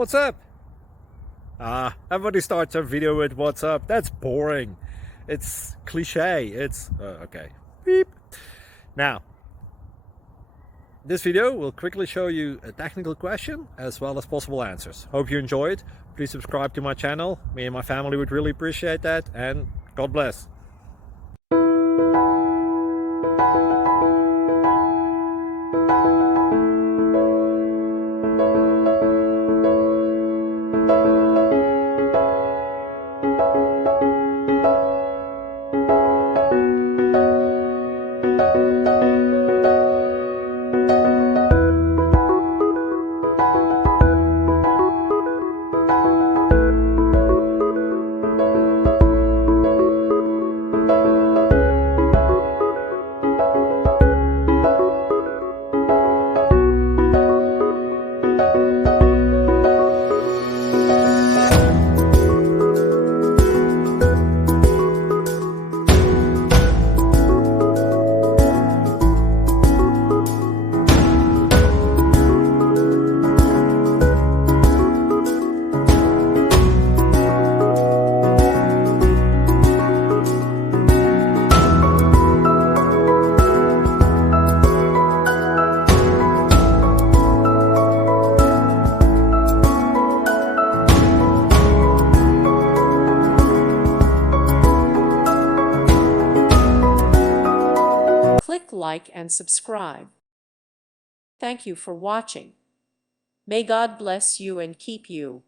What's up? Everybody starts their video with what's up. That's boring. It's cliche. It's okay. Beep. Now, this video will quickly show you a technical question as well as possible answers. Hope you enjoyed. Please subscribe to my channel. Me and my family would really appreciate that, and God bless. Click like and subscribe. Thank you for watching. May God bless you and keep you.